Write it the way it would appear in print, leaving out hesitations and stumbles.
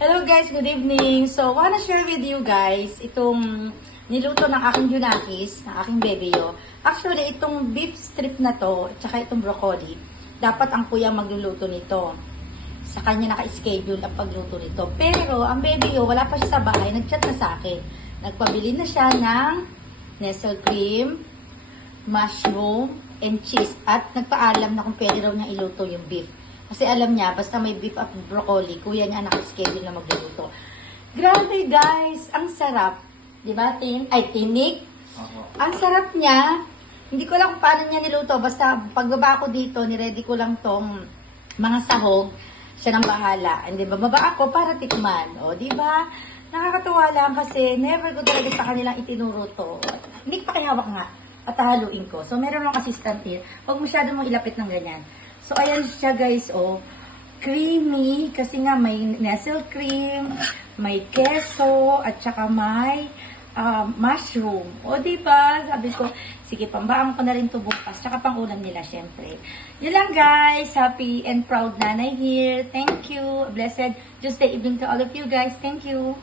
Hello guys, good evening. So, wanna share with you guys itong niluto ng aking Junakis, ng aking bebeo. Actually, itong beef strip na to, at saka itong broccoli, dapat ang kuya magluluto nito. Sa kanya naka-schedule ang pagluto nito. Pero, ang bebeo, wala pa siya sa bahay, nag-chat na sa akin. Nagpabili na siya ng Nestle cream, mushroom, and cheese. At nagpaalam na kung pwede raw niya iluto yung beef. Kasi alam niya, basta may beef at broccoli, kuya niya naka-schedule na magluluto. Grabe guys, ang sarap. Diba, Tim? Ay, tinik. Ang sarap niya. Hindi ko lang kung paano niya niluto. Basta pagbaba ko dito, niready ko lang tong mga sahog. Siya nang bahala. And then, bababa ako para tikman. O, diba? Nakakatuwa lang kasi never ko talaga sa kanilang itinuro to. Hindi pa kaya hawak nga. At haluin ko. So, meron lang assistant here. Huwag masyado mong ilapit ng ganyan. So, ayan siya guys, oh. Creamy, kasi nga may Nestle cream, may queso, at saka may mushroom. O, diba? Sabi ko, sige, pambaang ko na rin ito bukas. Tsaka pang ulam nila, syempre. Yun lang guys. Happy and proud nanay here. Thank you. Blessed Tuesday evening to all of you guys. Thank you.